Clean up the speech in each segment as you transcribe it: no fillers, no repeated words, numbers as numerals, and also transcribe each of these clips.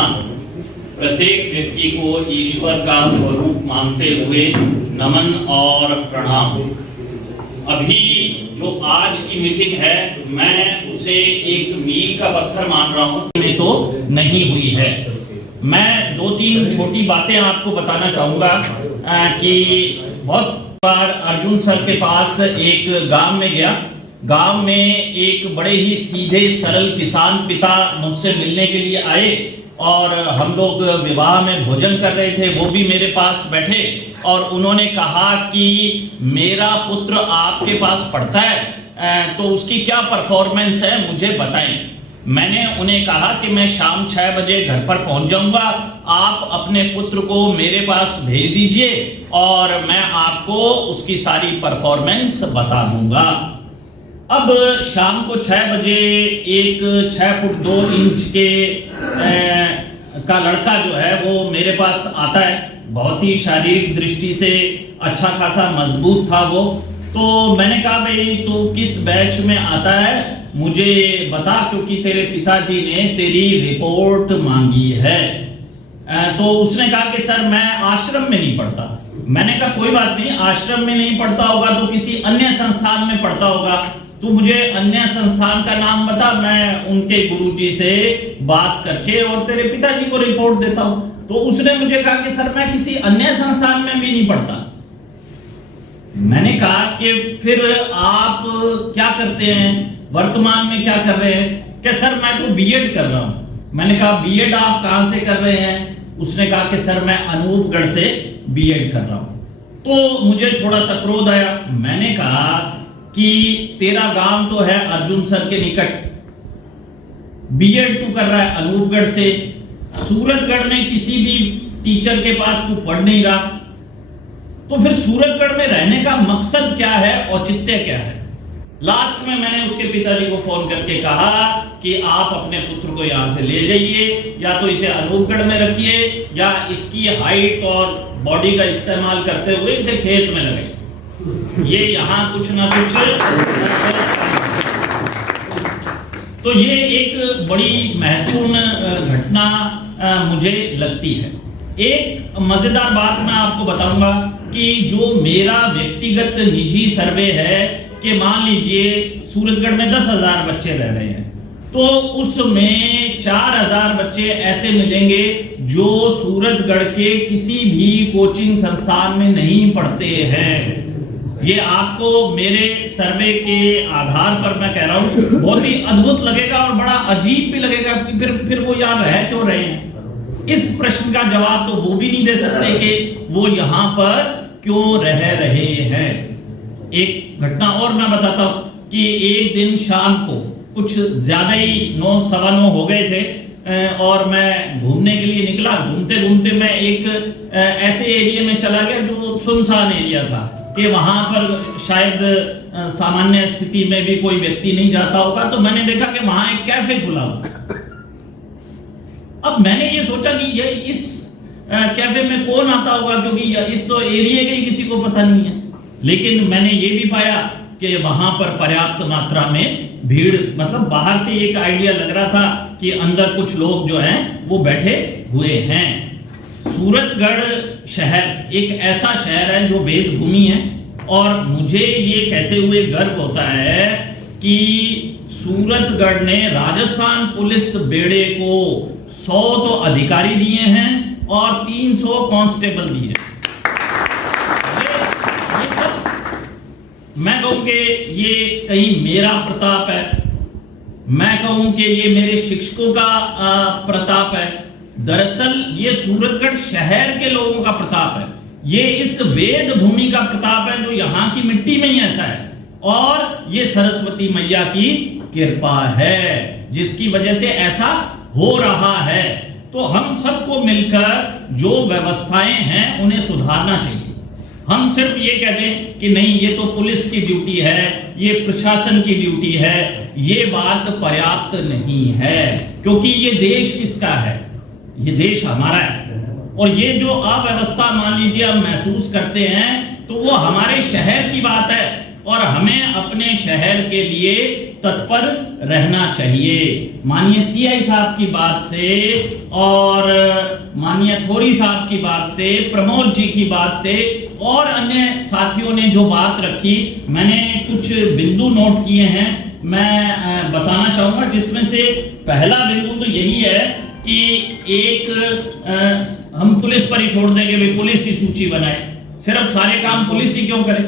विराजमान प्रत्येक व्यक्ति को ईश्वर का स्वरूप मानते हुए नमन और प्रणाम। अभी जो आज की मीटिंग है मैं उसे एक मील का पत्थर मान रहा हूँ, में तो नहीं हुई है। मैं दो तीन छोटी बातें आपको बताना चाहूँगा कि बहुत बार अर्जुन सर के पास एक गांव में गया। गांव में एक बड़े ही सीधे सरल किसान पिता मुझसे मिलने के लिए आए और हम लोग विवाह में भोजन कर रहे थे। वो भी मेरे पास बैठे और उन्होंने कहा कि मेरा पुत्र आपके पास पढ़ता है तो उसकी क्या परफॉर्मेंस है मुझे बताएं। मैंने उन्हें कहा कि मैं शाम 6 बजे घर पर पहुंच जाऊंगा, आप अपने पुत्र को मेरे पास भेज दीजिए और मैं आपको उसकी सारी परफॉर्मेंस बता दूंगा। अब शाम को 6 बजे एक 6 फुट 2 इंच के का लड़का जो है वो मेरे पास आता है। बहुत ही शारीरिक दृष्टि से अच्छा खासा मजबूत था वो। तो मैंने कहा भाई तो किस बैच में आता है मुझे बता, क्योंकि तेरे पिताजी ने तेरी रिपोर्ट मांगी है। तो उसने कहा कि सर मैं आश्रम में नहीं पढ़ता। मैंने कहा कोई बात नहीं, आश्रम में नहीं पढ़ता होगा तो किसी अन्य संस्थान में पढ़ता होगा। तू मुझे अन्य संस्थान का नाम बता, मैं उनके गुरुजी से बात करके और तेरे पिताजी को रिपोर्ट देता हूँ। तो उसने मुझे कहा कि सर मैं किसी अन्य संस्थान में भी नहीं पढ़ता। मैंने कहा कि फिर आप क्या करते हैं, वर्तमान में क्या कर रहे हैं? कि सर मैं तो बीएड कर रहा हूँ। मैंने कहा बीएड आप कहाँ से कर रहे हैं? उसने कहा कि सर मैं अनूपगढ़ से बीएड कर रहा हूँ। तो मुझे थोड़ा सा क्रोध आया। मैंने कहा कि तेरा गांव तो है अर्जुन सर के निकट, बीएड तू कर रहा है अनूपगढ़ से, सूरतगढ़ में किसी भी टीचर के पास तू पढ़ नहीं रहा, तो फिर सूरतगढ़ में रहने का मकसद क्या है, औचित्य क्या है? लास्ट में मैंने उसके पिताजी को फोन करके कहा कि आप अपने पुत्र को यहाँ से ले जाइए, या तो इसे अनूपगढ़ में रखिए या इसकी हाइट और बॉडी का इस्तेमाल करते हुए इसे खेत में लगाइए, ये यहाँ कुछ ना कुछ। तो ये एक बड़ी महत्वपूर्ण घटना मुझे लगती है। एक मजेदार बात मैं आपको बताऊंगा कि जो मेरा व्यक्तिगत निजी सर्वे है कि मान लीजिए सूरतगढ़ में 10,000 बच्चे रह रहे हैं, तो उसमें 4,000 बच्चे ऐसे मिलेंगे जो सूरतगढ़ के किसी भी कोचिंग संस्थान में नहीं पढ़ते हैं। ये आपको मेरे सर्वे के आधार पर मैं कह रहा हूँ, बहुत ही अद्भुत लगेगा और बड़ा अजीब भी लगेगा कि फिर वो यहाँ रह क्यों रहे हैं। इस प्रश्न का जवाब तो वो भी नहीं दे सकते कि वो यहाँ पर क्यों रह रहे हैं। एक घटना और मैं बताता हूँ कि एक दिन शाम को कुछ ज्यादा ही 9, सवा 9 हो गए थे और मैं घूमने के लिए निकला। घूमते घूमते मैं एक ऐसे एरिया में चला गया जो सुनसान एरिया था कि वहां पर शायद सामान्य स्थिति में भी कोई व्यक्ति नहीं जाता होगा। तो मैंने देखा कि वहां एक कैफे खुला हुआ। अब मैंने ये सोचा कि ये इस कैफे में कौन आता होगा, क्योंकि इस तो एरिया के ही किसी को पता नहीं है। लेकिन मैंने ये भी पाया कि वहां पर पर्याप्त मात्रा में भीड़, मतलब बाहर से एक आइडिया लग रहा था कि अंदर कुछ लोग जो हैं वो बैठे हुए हैं। सूरतगढ़ शहर एक ऐसा शहर है जो वेद भूमि है और मुझे ये कहते हुए गर्व होता है कि सूरतगढ़ ने राजस्थान पुलिस बेड़े को 100 तो अधिकारी दिए हैं और 300 कांस्टेबल दिए। ये सब मैं कहूं कि ये कहीं मेरा प्रताप है, मैं कहूं कि ये मेरे शिक्षकों का प्रताप है। दरअसल ये सूरतगढ़ शहर के लोगों का प्रताप है, ये इस वेद भूमि का प्रताप है जो यहाँ की मिट्टी में ही ऐसा है, और ये सरस्वती मैया की कृपा है जिसकी वजह से ऐसा हो रहा है। तो हम सबको मिलकर जो व्यवस्थाएं हैं उन्हें सुधारना चाहिए। हम सिर्फ ये कह दें कि नहीं ये तो पुलिस की ड्यूटी है, ये प्रशासन की ड्यूटी है, ये बात पर्याप्त नहीं है, क्योंकि ये देश किसका है? ये देश हमारा है। और ये जो अव्यवस्था मान लीजिए हम महसूस करते हैं तो वो हमारे शहर की बात है और हमें अपने शहर के लिए तत्पर रहना चाहिए। माननीय सीआई साहब की बात से और माननीय थोरी साहब की बात से, प्रमोद जी की बात से और अन्य साथियों ने जो बात रखी, मैंने कुछ बिंदु नोट किए हैं, मैं बताना चाहूंगा। जिसमें से पहला बिंदु तो यही है कि एक हम पुलिस पर ही छोड़ देंगे, भाई पुलिस ही सूची बनाए, सिर्फ सारे काम पुलिस ही क्यों करे?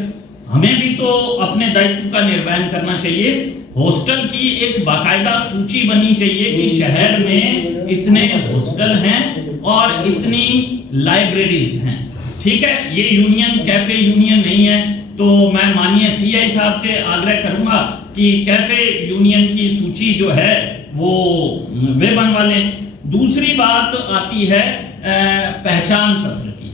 हमें भी तो अपने दायित्व का निर्वहन करना चाहिए। हॉस्टल की एक बाकायदा सूची बनी चाहिए कि शहर में इतने हॉस्टल हैं और इतनी लाइब्रेरीज हैं। ठीक है, ये यूनियन कैफे यूनियन नहीं है, तो मैं माननीय सीआई साहब से आग्रह करूंगा कि कैफे यूनियन की सूची जो है वो वे बनवा लें। दूसरी बात आती है पहचान पत्र की,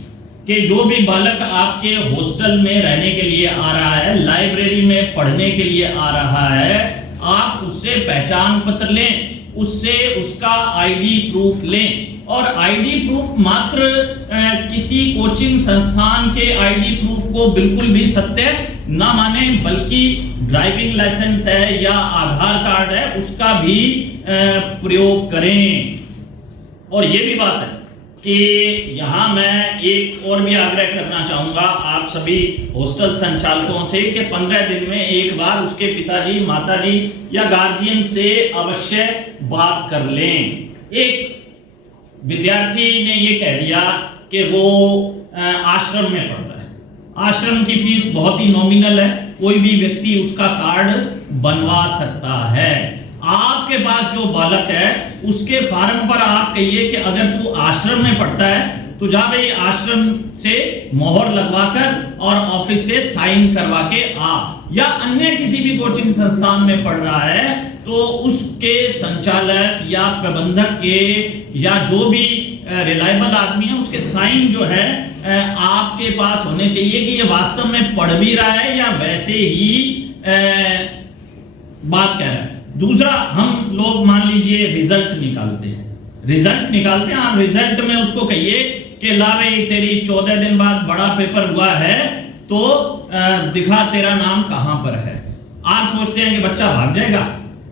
कि जो भी बालक आपके हॉस्टल में रहने के लिए आ रहा है, लाइब्रेरी में पढ़ने के लिए आ रहा है, आप उससे पहचान पत्र लें, उससे उसका आईडी प्रूफ लें। और आईडी प्रूफ मात्र किसी कोचिंग संस्थान के आईडी प्रूफ को बिल्कुल भी सत्य ना माने, बल्कि ड्राइविंग लाइसेंस है या आधार कार्ड है उसका भी प्रयोग करें। और ये भी बात है कि यहाँ मैं एक और भी आग्रह करना चाहूँगा आप सभी हॉस्टल संचालकों से कि 15 दिन में एक बार उसके पिताजी, माताजी या गार्जियन से अवश्य बात कर लें। एक विद्यार्थी ने ये कह दिया कि वो आश्रम में पढ़ता है, आश्रम की फीस बहुत ही नॉमिनल है, कोई भी व्यक्ति उसका कार्ड बनवा सकता है। आपके पास जो बालक है उसके फार्म पर आप कहिए कि अगर तू आश्रम में पढ़ता है तो जा भाई आश्रम से मोहर लगवाकर और ऑफिस से साइन करवा के आ, या अन्य किसी भी कोचिंग संस्थान में पढ़ रहा है तो उसके संचालक या प्रबंधक के या जो भी रिलायबल आदमी है उसके साइन जो है आपके पास होने चाहिए कि ये वास्तव में पढ़ भी रहा है या वैसे ही बात कह रहा है। दूसरा, हम लोग मान लीजिए रिजल्ट निकालते हैं, आप रिजल्ट में उसको कहिए कि ला भाई तेरी 14 दिन बाद बड़ा पेपर हुआ है तो दिखा तेरा नाम कहां पर है। आप सोचते हैं कि बच्चा भाग जाएगा,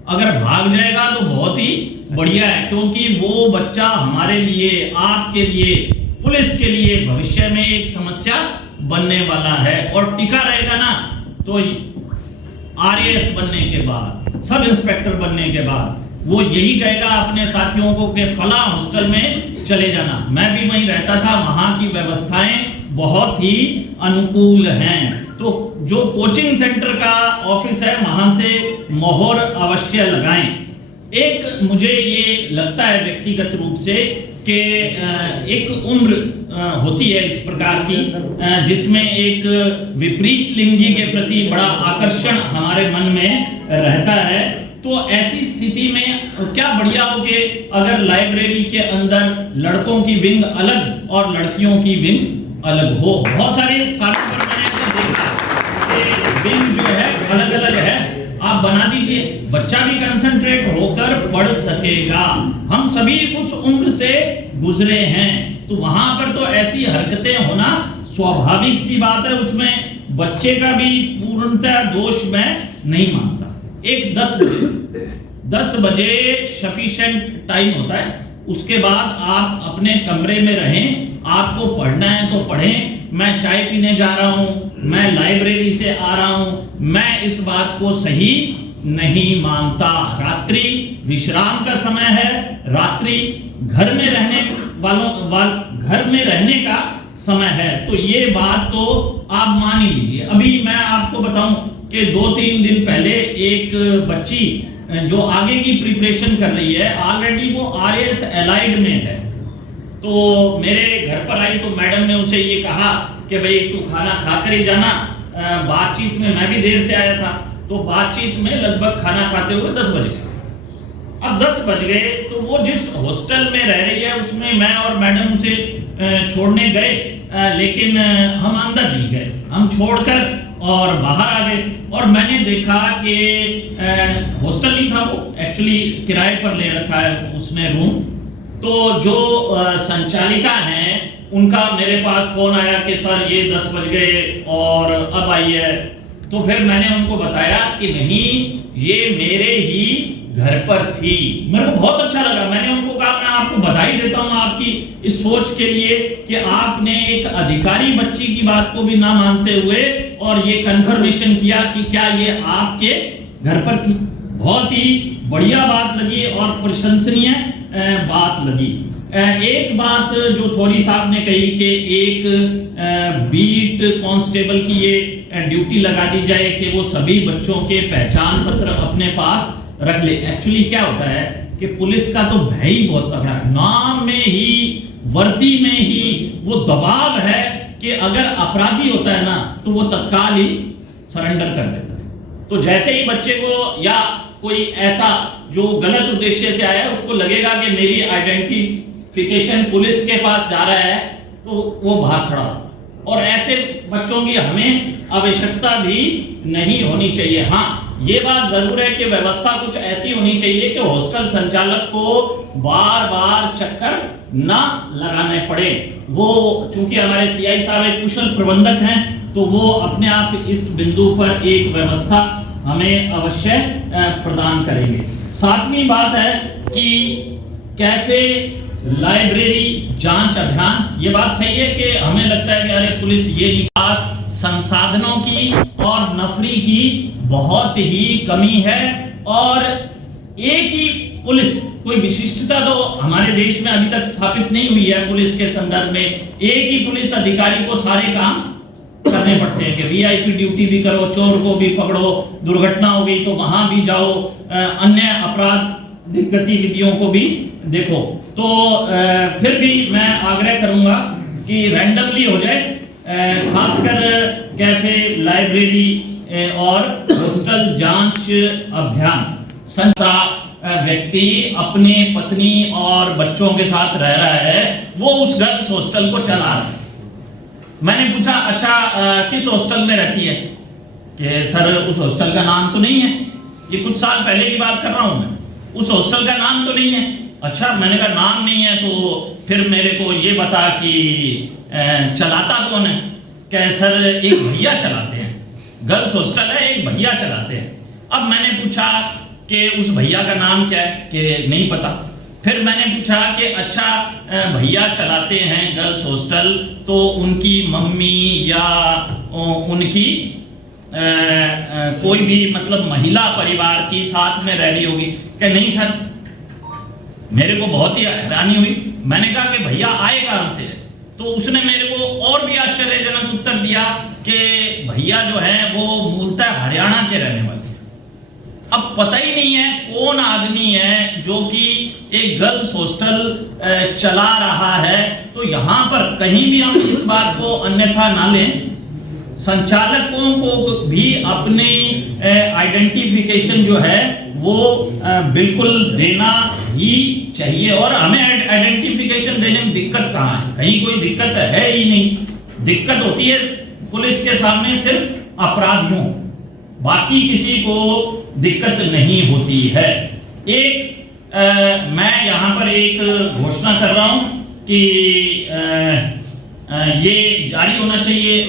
अगर भाग जाएगा तो बहुत ही बढ़िया है, क्योंकि वो बच्चा हमारे लिए, आपके लिए, पुलिस के लिए भविष्य में एक समस्या बनने वाला है। और टिका रहेगा ना तो आरएएस बनने के बाद, सब इंस्पेक्टर बनने के बाद वो यही कहेगा अपने साथियों को कि फला हॉस्टल में चले जाना। मैं भी वहीं रहता था, वहां की व्यवस्थाएं बहुत ही अनुकूल हैं। तो जो कोचिंग सेंटर का ऑफिस है वहां से मोहर अवश्य लगाएं। एक मुझे ये लगता है व्यक्तिगत रूप से कि एक उम्र होती है इस प्रकार की जिसमें एक विपरीत लिंगी के प्रति बड़ा आकर्षण हमारे मन में रहता है। तो ऐसी स्थिति में क्या बढ़िया हो कि अगर लाइब्रेरी के अंदर लड़कों की विंग अलग और लड़कियों की विंग अलग हो। बहुत सारे सालों पर मैंने ऐसा देखा कि विंग जो है अलग अलग है, आप बना दीजिए, बच्चा भी कंसंट्रेट होकर पढ़ सकेगा। हम सभी उस उम्र से गुजरे हैं, तो वहां पर तो ऐसी हरकतें होना स्वाभाविक सी बात है, उसमें बच्चे का भी पूर्णतः दोष मैं नहीं मानता। एक 10 बजे सफिशिएंट टाइम होता है, उसके बाद आप अपने कमरे में रहें, आपको पढ़ना है तो पढ़ें। मैं चाय पीने जा रहा हूं, मैं लाइब्रेरी से आ रहा हूं, मैं इस बात को सही नहीं मानता। रात्रि विश्राम का समय है, रात्रि घर में रहने घर में रहने का समय है, तो ये बात तो आप मान ही लीजिए। अभी मैं आपको बताऊं कि 2-3 दिन पहले एक बच्ची जो आगे की प्रिपरेशन कर रही है, ऑलरेडी वो आरएएस एलाइड में है, तो मेरे घर पर आई तो मैडम ने उसे ये कहा कि भाई तू खाना खाकर ही जाना। बातचीत में मैं भी देर से आया था, तो बातचीत में लगभग खाना खाते हुए 10 बज गए। अब 10 बज गए तो वो जिस हॉस्टल में रह रही है उसमें मैं और मैडम उसे छोड़ने गए, लेकिन हम अंदर नहीं गए, हम छोड़कर और बाहर आ गए। और मैंने देखा कि हॉस्टल नहीं था, वो एक्चुअली किराए पर ले रखा है उसने रूम। तो जो संचालिका हैं उनका मेरे पास फोन आया कि सर ये 10 बज गए और अब आइए। तो फिर मैंने उनको बताया कि नहीं, ये मेरे ही घर पर थी। मेरे को बहुत अच्छा लगा। मैंने उनको कहा मैं आपको बधाई देता हूं आपकी इस सोच के लिए कि आपने एक अधिकारी बच्ची की बात को भी ना मानते हुए और ये कंफर्मेशन किया कि क्या ये आपके घर पर थी। बहुत ही बढ़िया बात लगी और प्रशंसनीय बात लगी। एक बात जो थोड़ी साहब ने कही कि एक बीट कांस्टेबल की ये ड्यूटी लगा दी जाए कि वो सभी बच्चों के पहचान पत्र अपने पास रख ले। एक्चुअली क्या होता है कि पुलिस का तो भय ही बहुत तगड़ा है। नाम में ही, वर्दी में ही वो दबाव है कि अगर अपराधी होता है ना तो वो तत्काल ही सरेंडर कर देता है। तो जैसे ही बच्चे को या कोई ऐसा जो गलत उद्देश्य से आया है उसको लगेगा कि मेरी आइडेंटिफिकेशन पुलिस के पास जा रहा है तो वो भाग खड़ा। और ऐसे बच्चों की हमें आवश्यकता भी नहीं होनी चाहिए। हाँ, ये बात जरूर है कि व्यवस्था कुछ ऐसी होनी चाहिए कि हॉस्टल संचालक को बार बार चक्कर ना लगाने पड़े। वो चूंकि हमारे सीआई साहब एक कुशल प्रबंधक हैं तो वो अपने आप इस बिंदु पर एक व्यवस्था हमें अवश्य प्रदान करेंगे। सातवीं बात है कि कैफे, लाइब्रेरी जांच अभियान। ये बात सही है कि हमें लगता है कि अरे पुलिस ये नहीं। आज संसाधनों की और नफरी की बहुत ही कमी है और एक ही पुलिस, कोई विशिष्टता तो हमारे देश में अभी तक स्थापित नहीं हुई है पुलिस के संदर्भ में। एक ही पुलिस अधिकारी को सारे काम करने पड़ते हैं कि वीआईपी ड्यूटी भी करो, चोर को भी पकड़ो, दुर्घटना हो गई तो वहां भी जाओ, अन्य अपराधिक गतिविधियों को भी देखो। तो फिर भी मैं आग्रह करूंगा कि रैंडमली हो जाए, खासकर कैफे, लाइब्रेरी और हॉस्टल जांच अभियान। संसा व्यक्ति अपने पत्नी और बच्चों के साथ रह रहा है, वो उस गर्ल्स हॉस्टल को चला रहा है। मैंने पूछा अच्छा किस हॉस्टल में रहती है? कि सर उस हॉस्टल का नाम तो नहीं है। ये कुछ साल पहले की बात कर रहा हूं मैं। उस हॉस्टल का नाम तो नहीं है। अच्छा, मैंने कहा नाम नहीं है तो फिर मेरे को ये बता कि चलाता कौन है? क्या सर एक भैया चलाते हैं, गर्ल्स हॉस्टल है, एक भैया चलाते हैं। अब मैंने पूछा कि उस भैया का नाम क्या है? कि नहीं पता। फिर मैंने पूछा कि अच्छा भैया चलाते हैं गर्ल्स हॉस्टल तो उनकी मम्मी या उनकी कोई भी मतलब महिला परिवार की साथ में रह रही होगी? कि नहीं सर। मेरे को बहुत ही हैरानी हुई। मैंने कहा कि भैया आए कहां से? तो उसने मेरे को और भी आश्चर्यजनक उत्तर दिया कि भैया जो है वो मूलतः हरियाणा के रहने वाले हैं। अब पता ही नहीं है कौन आदमी है जो कि एक गर्ल्स हॉस्टल चला रहा है। तो यहाँ पर कहीं भी हम इस बात को अन्यथा ना लें। संचालकों को भी अपनी आइडेंटिफिकेशन जो है वो बिल्कुल देना ही चाहिए। और हमें आइडेंटिफिकेशन देने में दिक्कत कहाँ है? कहीं कोई दिक्कत है ही नहीं। दिक्कत होती है पुलिस के सामने सिर्फ अपराधियों, बाकी किसी को दिक्कत नहीं होती है। मैं यहाँ पर एक घोषणा कर रहा हूँ कि ये जारी होना चाहिए।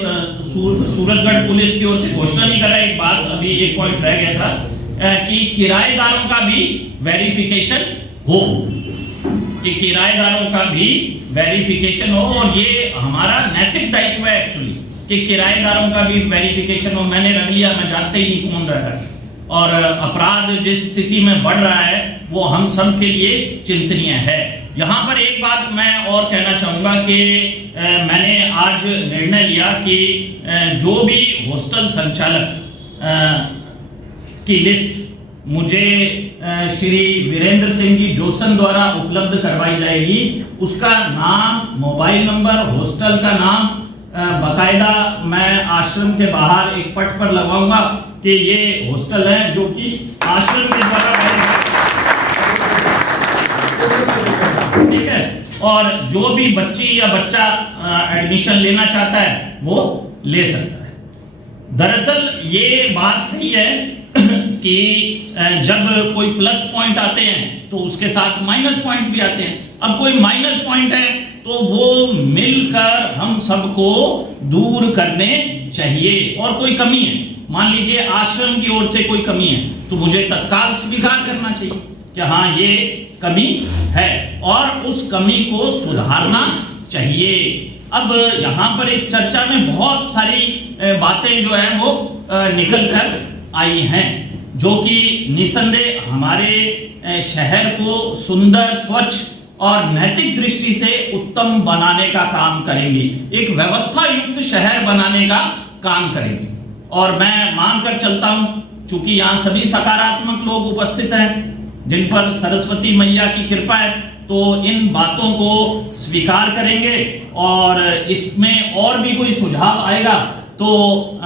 सूरतगढ़ पुलिस की ओर से घोषणा नहीं कर रहा। एक बात अभी एक पॉइंट रह गया था कि किराएदारों का भी वेरिफिकेशन हो, कि किराएदारों का भी वेरिफिकेशन हो। और ये हमारा नैतिक दायित्व है एक्चुअली कि किराएदारों का भी वेरिफिकेशन हो। मैंने रख लिया, मैं जानते ही नहीं कौन रह रहा है। और अपराध जिस स्थिति में बढ़ रहा है वो हम सब के लिए चिंतनीय है। यहाँ पर एक बात मैं और कहना चाहूँगा कि मैंने आज निर्णय लिया कि जो भी हॉस्टल संचालक की लिस्ट मुझे श्री वीरेंद्र सिंह जी जोसन द्वारा उपलब्ध करवाई जाएगी, उसका नाम, मोबाइल नंबर, हॉस्टल का नाम बकायदा मैं आश्रम के बाहर एक पट पर लगाऊंगा कि ये हॉस्टल है जो कि आश्रम के द्वारा, ठीक है। और जो भी बच्ची या बच्चा एडमिशन लेना चाहता है वो ले सकता है। दरअसल ये बात सही है कि जब कोई प्लस पॉइंट आते हैं तो उसके साथ माइनस पॉइंट भी आते हैं। अब कोई माइनस पॉइंट है तो वो मिलकर हम सबको दूर करने चाहिए। और कोई कमी है मान लीजिए आश्रम की ओर से कोई कमी है, तो मुझे तत्काल स्वीकार करना चाहिए कि हाँ ये कमी है और उस कमी को सुधारना चाहिए। अब यहाँ पर इस चर्चा में बहुत सारी बातें जो है वो निकल कर आई हैं, जो कि निसंदेह हमारे शहर को सुंदर, स्वच्छ और नैतिक दृष्टि से उत्तम बनाने का काम करेंगे, एक व्यवस्था युक्त शहर बनाने का काम करेंगे। और मैं मान कर चलता हूं, चूंकि यहाँ सभी सकारात्मक लोग उपस्थित हैं जिन पर सरस्वती मैया की कृपा है, तो इन बातों को स्वीकार करेंगे और इसमें और भी कोई सुझाव आएगा तो